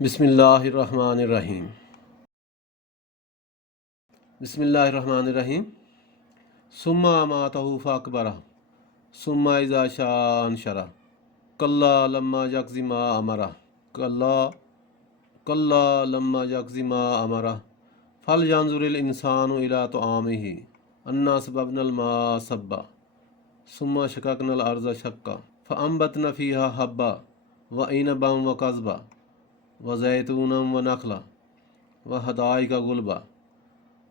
بسم اللہ الرحمن الرحیم۔ بسم اللہ الرحمن الرحیم۔ ثم اماتہ فاقبرہ ثم اذا شاء انشرہ کلا لما یقض ما امرہ کلا لما یقض ما امرہ فلینظر الانسان الی طعامہ انا صببنا الماء صبا ثم شققنا الارض شقا فانبتنا فیہا حبا وعنبا وقضبا وزیتونا ونخلا وحدائق غلبا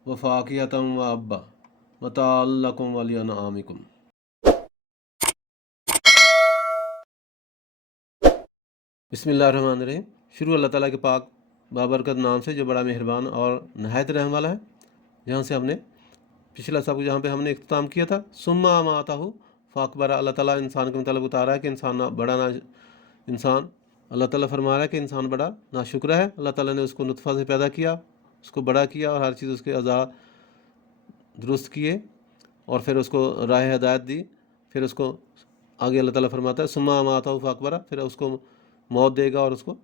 وفاکہۃ وابا متاعا لکم ولانعامکم۔ بسم اللہ الرحمن الرحیم۔ شروع اللہ تعالیٰ کے پاک بابرکت نام سے جو بڑا مہربان اور نہایت رحم والا ہے۔ جہاں سے ہم نے پچھلا سب جہاں پہ ہم نے اختتام کیا تھا، ثم اماتہ فاقبرہ، اللہ تعالیٰ انسان کے متعلق بتا رہا ہے کہ انسان اللہ تعالیٰ فرما رہا ہے کہ انسان بڑا ناشکرہ ہے۔ اللہ تعالیٰ نے اس کو نطفہ سے پیدا کیا، اس کو بڑا کیا اور ہر چیز اس کے اعضاء درست کیے اور پھر اس کو راہ ہدایت دی۔ پھر اس کو آگے اللہ تعالیٰ فرماتا ہے ثم اماتہ فاقبرہ، پھر اس کو موت دے گا اور اس کو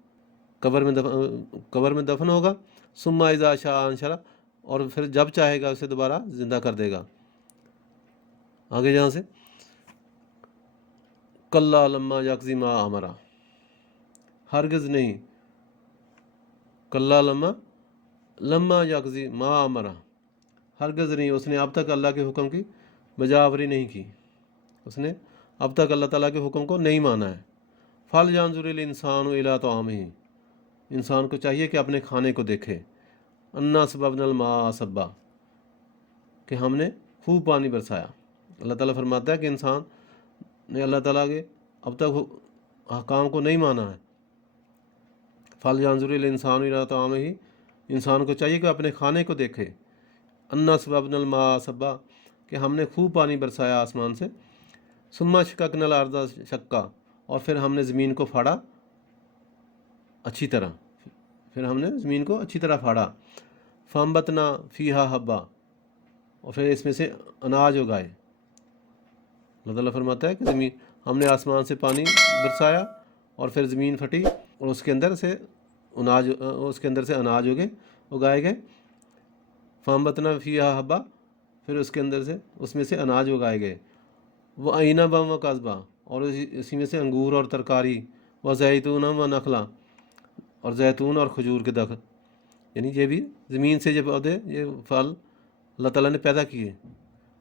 قبر میں دفن ہوگا۔ ثم اذا شاء انشرہ، اور پھر جب چاہے گا اسے دوبارہ زندہ کر دے گا۔ آگے جہاں سے کلا لما یقض ما امرہ، ہرگز نہیں، کلا لما یقض ما امرہ، ہرگز نہیں، اس نے اب تک اللہ کے حکم کی بجاوری نہیں کی، اس نے اب تک اللہ تعالیٰ کے حکم کو نہیں مانا ہے۔ فلینظر الانسان الی طعامہ، انسان کو چاہیے کہ اپنے کھانے کو دیکھے۔ انا صببنا الماء صبا، کہ ہم نے خوب پانی برسایا۔ اللہ تعالیٰ فرماتا ہے کہ انسان نے اللہ تعالیٰ کے اب تک احکام کو نہیں مانا ہے۔ فلینظر الانسان الی طعامہ، انسان کو چاہیے کہ اپنے کھانے کو دیکھے۔ انا صببنا الماء صبا، کہ ہم نے خوب پانی برسایا آسمان سے۔ ثم شققنا الارض شقا، اور پھر ہم نے زمین کو پھاڑا اچھی طرح، پھاڑا۔ فانبتنا فیہا حبا، اور پھر اس میں سے اناج اگائے۔ اللہ تعالیٰ فرماتا ہے کہ ہم نے آسمان سے پانی برسایا اور پھر زمین پھٹی اور اس کے اندر سے اناج اگائے گئے۔ فانبتنا فیہا حبا، پھر اس میں سے اناج اگائے گئے۔ وعنبا وقضبا، اور اسی میں سے انگور اور ترکاری۔ وزیتون ونخلا، اور زیتون اور کھجور کے درخت، یعنی یہ بھی زمین سے یہ پودے، یہ پھل اللہ تعالیٰ نے پیدا کیے۔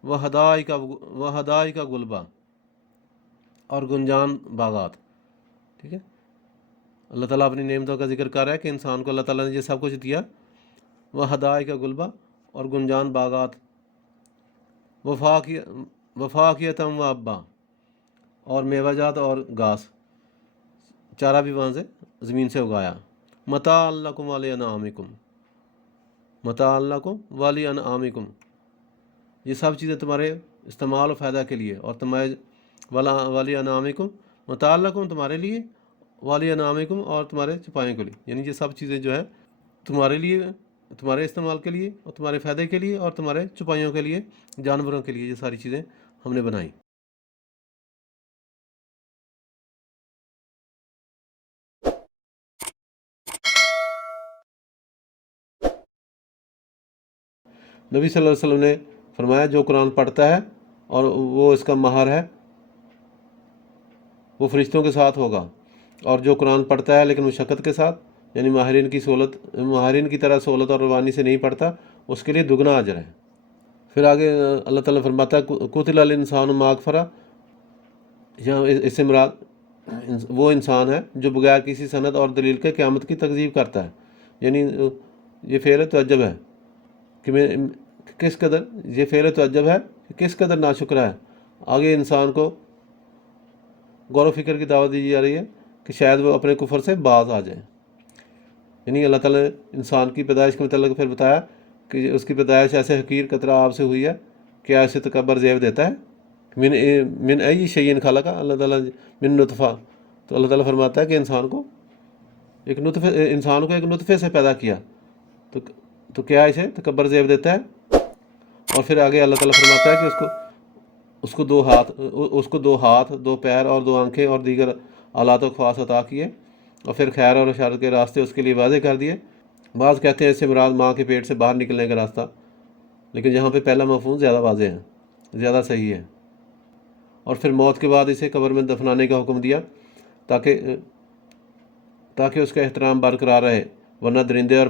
وحدائق غلبا، اور گنجان باغات۔ ٹھیک ہے، اللہ تعالیٰ اپنی نعمتوں کا ذکر کر رہا ہے کہ انسان کو اللہ تعالیٰ نے یہ سب کچھ دیا۔ وحدائق غلبا، اور گنجان باغات۔ وفاکہۃ وابا، اور میوہ جات اور گھاس، چارہ بھی وہاں سے زمین سے اگایا۔ متاعا لکم ولانعامکم، یہ سب چیزیں تمہارے استعمال و فائدہ کے لیے، اور تمہارے ولانعامکم، متاعا لکم تمہارے لیے، ولانعامکم اور تمہارے چپایوں کے لیے، یعنی یہ سب چیزیں جو ہے تمہارے لیے، تمہارے استعمال کے لیے اور تمہارے فائدے کے لیے اور تمہارے چپایوں کے لیے، جانوروں کے لیے، یہ ساری چیزیں ہم نے بنائی۔ نبی صلی اللہ علیہ وسلم نے فرمایا جو قرآن پڑھتا ہے اور وہ اس کا ماہر ہے وہ فرشتوں کے ساتھ ہوگا، اور جو قرآن پڑھتا ہے لیکن مشقت کے ساتھ، یعنی ماہرین کی طرح سہولت اور روانی سے نہیں پڑھتا، اس کے لیے دگنا اجر ہے۔ پھر آگے اللہ تعالیٰ فرماتا ہے قتل الانسان ما اکفرہ، یہاں اس سے مراد وہ انسان ہے جو بغیر کسی سند اور دلیل کے قیامت کی تکذیب کرتا ہے، یعنی یہ فعل تعجب ہے کہ کس قدر ناشکرہ ہے۔ آگے انسان کو غور و فکر کی دعوت دی جا رہی ہے کہ شاید وہ اپنے کفر سے باز آ جائیں، یعنی اللہ تعالیٰ نے انسان کی پیدائش کے متعلق پھر بتایا کہ اس کی پیدائش ایسے حقیر قطرہ آب سے ہوئی ہے، کیا اسے تکبر زیب دیتا ہے؟ من ای شیء خلق، اللہ تعالیٰ من نطفہ، تو اللہ تعالیٰ فرماتا ہے کہ انسان کو ایک نطفے سے پیدا کیا، تو کیا اسے تکبر زیب دیتا ہے؟ اور پھر آگے اللہ تعالیٰ فرماتا ہے کہ اس کو دو ہاتھ، دو پیر اور دو آنکھیں اور دیگر آلات و خواص عطا کیے، اور پھر خیر اور اشارت کے راستے اس کے لیے واضح کر دیے۔ بعض کہتے ہیں اس سے مراد ماں کے پیٹ سے باہر نکلنے کا راستہ، لیکن یہاں پہ پہلا مفہوم زیادہ واضح ہے، زیادہ صحیح ہے۔ اور پھر موت کے بعد اسے قبر میں دفنانے کا حکم دیا تاکہ اس کا احترام برقرار رہے، ورنہ درندے اور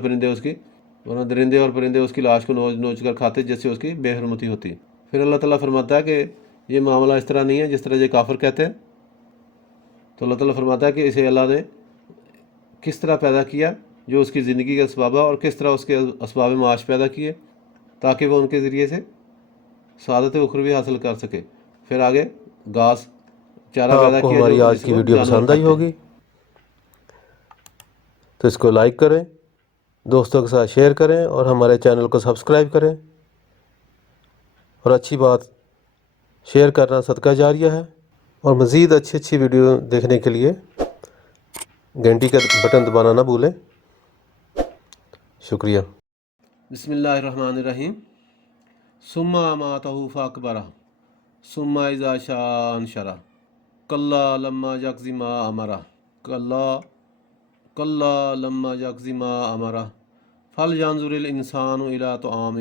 پرندے اس کی لاش کو نوچ نوچ کر کھاتے، جس سے اس کی بے حرمتی ہوتی۔ پھر اللہ تعالیٰ فرماتا ہے کہ یہ معاملہ اس طرح نہیں ہے جس طرح یہ کافر کہتے ہیں۔ تو اللہ تعالیٰ فرماتا ہے کہ اسے اللہ نے کس طرح پیدا کیا، جو اس کی زندگی کا اسباب ہے، اور کس طرح اس کے اسباب معاش پیدا کیے تاکہ وہ ان کے ذریعے سے سعادت اخروی حاصل کر سکے۔ پھر آگے گھاس چارہ پیدا آپ کو کیا ہماری جو آج جس کی کو ویڈیو جانور پسند آئی کھاتے ہیں۔ ہوگی تو اس کو لائک کریں، دوستوں کے ساتھ شیئر کریں اور ہمارے چینل کو سبسکرائب کریں۔ اور اچھی بات، شیئر کرنا صدقہ جاریہ ہے۔ اور مزید اچھی ویڈیو دیکھنے کے لیے گھنٹی کا بٹن دبانا نہ بھولیں۔ شکریہ۔ بسم اللہ الرحمن الرحیم۔ ثم اماتہ فاقبرہ ثم اذا شاء انشرہ کلا لما یقض ما امرہ کلا لما یقض ما امرہ فلینظر الانسان الی طعامہ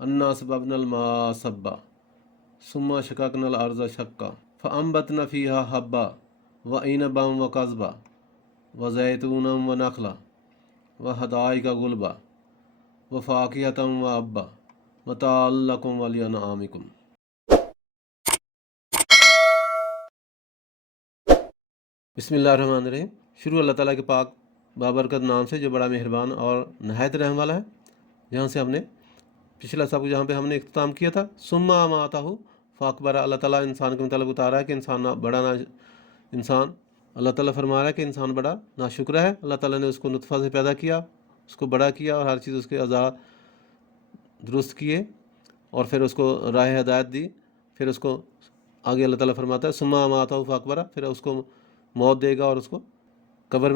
انا صببنا الماء صبا ثم شققنا الارض شقا فانبتنا فیہا حبا وعنبا وقضبا وزیتونا ونخلا وحدائق غلبا وفاکہۃ وابا متاعا لکم ولانعامکم۔ بسم اللہ الرحمن الرحیم۔ شروع اللہ تعالیٰ کے پاک بابرکت نام سے جو بڑا مہربان اور نہایت رحم والا ہے۔ جہاں سے ہم نے پچھلا سب جہاں پہ ہم نے اختتام کیا تھا، ثم اماتہ فاقبرہ، اللہ تعالیٰ انسان کے متعلق بتا رہا ہے کہ انسان اللہ تعالیٰ فرما رہا ہے کہ انسان بڑا ناشکرہ ہے۔ اللہ تعالیٰ نے اس کو نطفہ سے پیدا کیا، اس کو بڑا کیا اور ہر چیز اس کے اعضاء درست کیے، اور پھر اس کو راہ ہدایت دی۔ پھر اس کو آگے اللہ تعالیٰ فرماتا ہے ثم اماتہ فاقبرہ، پھر اس کو موت دے گا اور اس کو قبر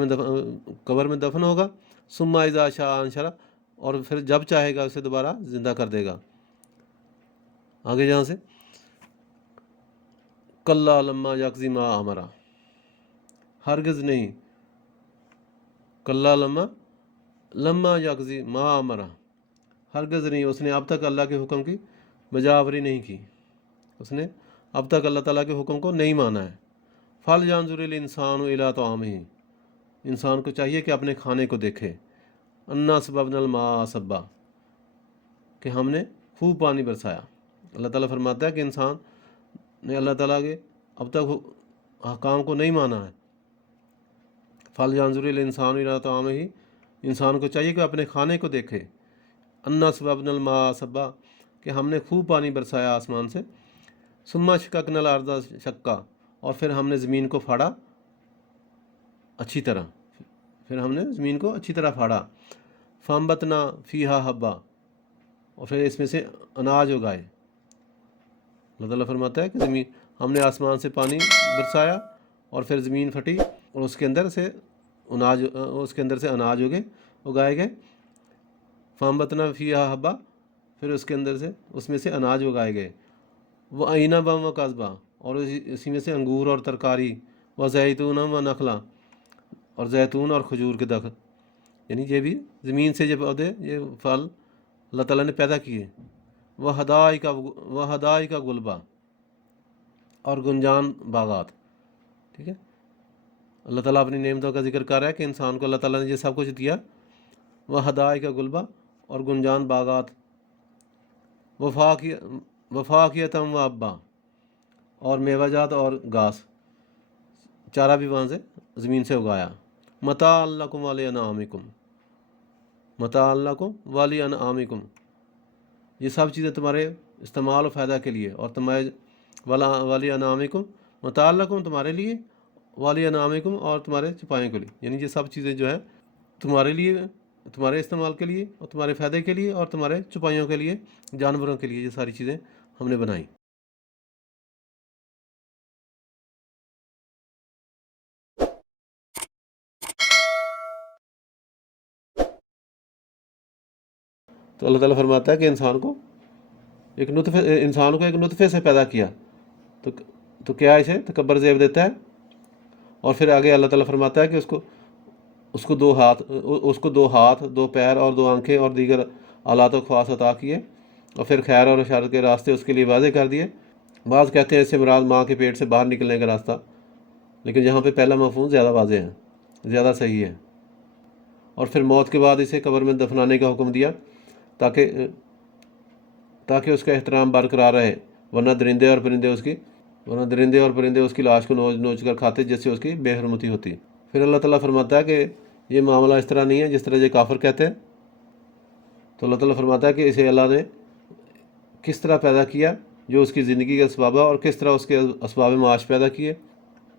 میں دفن ہوگا۔ ثم اذا شاء انشرہ، اور پھر جب چاہے گا اسے دوبارہ زندہ کر دے گا۔ آگے جہاں سے کلا لما یقض ما امرہ، ہرگز نہیں، کلا لما یقض ما امرہ، ہرگز نہیں، اس نے اب تک اللہ کے حکم کی بجاوری نہیں کی، اس نے اب تک اللہ تعالیٰ کے حکم کو نہیں مانا ہے۔ فلینظر الانسان الی طعامہ، انسان کو چاہیے کہ اپنے کھانے کو دیکھے۔ انا صببنا الماء صبا، کہ ہم نے خوب پانی برسایا۔ اللہ تعالیٰ فرماتا ہے کہ انسان نے اللہ تعالیٰ کے اب تک احکام کو نہیں مانا ہے۔ فلینظر الانسان الی طعامہ، انسان کو چاہیے کہ اپنے کھانے کو دیکھے۔ انا صببنا الماء صبا، کہ ہم نے خوب پانی برسایا آسمان سے۔ ثم شققنا الارض شقا، اور پھر ہم نے زمین کو پھاڑا اچھی طرح، پھاڑا۔ فانبتنا فیہا حبا، اور پھر اس میں سے اناج اگائے۔ اللہ تعالیٰ فرماتا ہے کہ ہم نے آسمان سے پانی برسایا اور پھر زمین پھٹی اور اس کے اندر سے اناج اگائے گئے۔ فانبتنا فیہا حبا، پھر اس میں سے اناج اگائے گئے۔ وعنبا وقضبا، اور اسی میں سے انگور اور ترکاری۔ وزیتون ونخلا، اور زیتون اور کھجور کے درخت، یعنی یہ بھی زمین سے یہ پودے، یہ پھل اللہ تعالیٰ نے پیدا کیے۔ وحدائق غلبا، اور گنجان باغات۔ ٹھیک ہے، اللہ تعالیٰ اپنی نعمتوں کا ذکر کر رہا ہے کہ انسان کو اللہ تعالیٰ نے یہ سب کچھ دیا۔ وحدائق غلبا، اور گنجان باغات۔ وفاکہۃ وابا، اور میوہ جات اور گھاس، چارہ بھی وہاں سے زمین سے اگایا۔ متاعا لکم ولانعامکم، یہ سب چیزیں تمہارے استعمال و فائدہ کے لیے، اور تمہارے ولانعامکم، متاعا لکم تمہارے لیے، ولانعامکم اور تمہارے چپایوں کے لیے، یعنی یہ سب چیزیں جو ہیں تمہارے لیے، تمہارے استعمال کے لیے اور تمہارے فائدے کے لیے اور تمہارے چپائیوں کے لیے، جانوروں کے لیے، یہ ساری چیزیں ہم نے بنائیں۔ تو اللہ تعالیٰ فرماتا ہے کہ انسان کو ایک نطفے سے پیدا کیا، تو کیا اسے تکبر زیب دیتا ہے؟ اور پھر آگے اللہ تعالیٰ فرماتا ہے کہ اس کو اس کو دو ہاتھ، دو پیر اور دو آنکھیں اور دیگر آلات و خواص عطا کیے، اور پھر خیر اور اشارت کے راستے اس کے لیے واضح کر دیے۔ بعض کہتے ہیں اس سے مراد ماں کے پیٹ سے باہر نکلنے کا راستہ، لیکن یہاں پہ پہلا مفہوم زیادہ واضح ہے، زیادہ صحیح ہے۔ اور پھر موت کے بعد اسے قبر میں دفنانے کا حکم دیا تاکہ اس کا احترام برقرار رہے، ورنہ درندے اور پرندے اس کی لاش کو نوچ کر کھاتے، جس سے اس کی بے حرمتی ہوتی۔ پھر اللہ تعالیٰ فرماتا ہے کہ یہ معاملہ اس طرح نہیں ہے جس طرح یہ کافر کہتے ہیں۔ تو اللہ تعالیٰ فرماتا ہے کہ اسے اللہ نے کس طرح پیدا کیا، جو اس کی زندگی کا اسباب ہے، اور کس طرح اس کے اسباب معاش پیدا کیے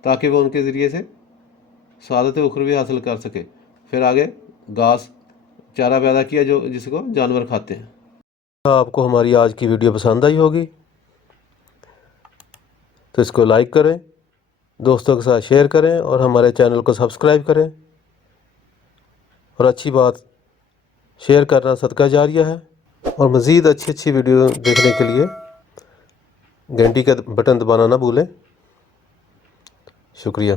تاکہ وہ ان کے ذریعے سے سعادت اخروی حاصل کر سکے۔ پھر آگے گھاس چارہ پیدا کیا جس کو جانور کھاتے ہیں۔ آپ کو ہماری آج کی ویڈیو پسند آئی ہوگی تو اس کو لائک کریں، دوستوں کے ساتھ شیئر کریں اور ہمارے چینل کو سبسکرائب کریں، اور اچھی بات شیئر کرنا صدقہ جاریہ ہے۔ اور مزید اچھی ویڈیو دیکھنے کے لیے گھنٹی کا بٹن دبانا نہ بھولیں۔ شکریہ۔